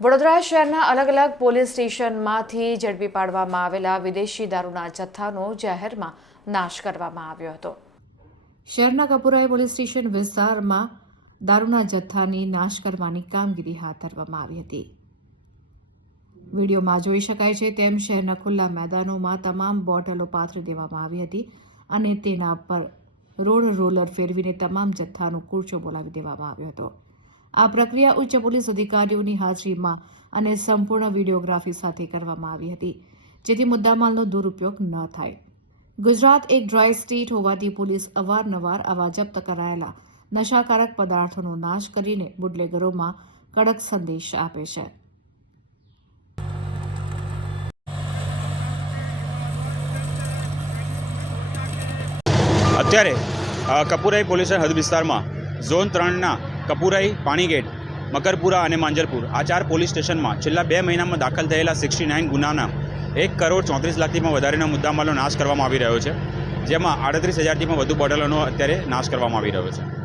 વડોદરા શહેરના અલગ અલગ પોલીસ સ્ટેશનમાંથી ઝડપી પાડવામાં આવેલા વિદેશી દારૂના જથ્થાનો જાહેરમાં નાશ કરવામાં આવ્યો હતો। શહેરના કપુરાઈ પોલીસ સ્ટેશન વિસ્તારમાં દારૂના જથ્થાની નાશ કરવાની કામગીરી હાથ ધરવામાં આવી હતી। વિડીયોમાં જોઈ શકાય છે તેમ શહેરના ખુલ્લા મેદાનોમાં તમામ બોટલો પાથરી દેવામાં આવી હતી અને તેના પર રોડ રોલર ફેરવીને તમામ જથ્થાનો કૂચો બોલાવી દેવામાં આવ્યો હતો। આ પ્રક્રિયા ઉચ્ચ પોલીસ અધિકારીઓની હાજરીમાં અને સંપૂર્ણ વિડીયોગ્રાફી સાથે કરવામાં આવી હતી, જેથી મુદ્દામાલનો દુરુપયોગ ન થાય। ગુજરાત એક ડ્રાય સ્ટેટ હોવાથી પોલીસ અવારનવાર આવા જપ્ત કરાયેલા નશાકારક પદાર્થોનો નાશ કરીને બુટલેગરોમાં કડક સંદેશ આપે છે। અત્યારે કપુરાઈ પોલીસ હદ વિસ્તારમાં ઝોન 3ના કપુરાઈ, પાણીગેટ, મકરપુરા અને માંજરપુર આ 4 પોલીસ સ્ટેશનમાં છેલ્લા 2 મહિનામાં દાખલ થયેલા 69 ગુનાના 1,34,00,000થી પણ વધારેના મુદ્દામાલનો નાશ કરવામાં આવી રહ્યો છે, જેમાં 38,000થી પણ વધુ બોટલોનો અત્યારે નાશ કરવામાં આવી રહ્યો છે।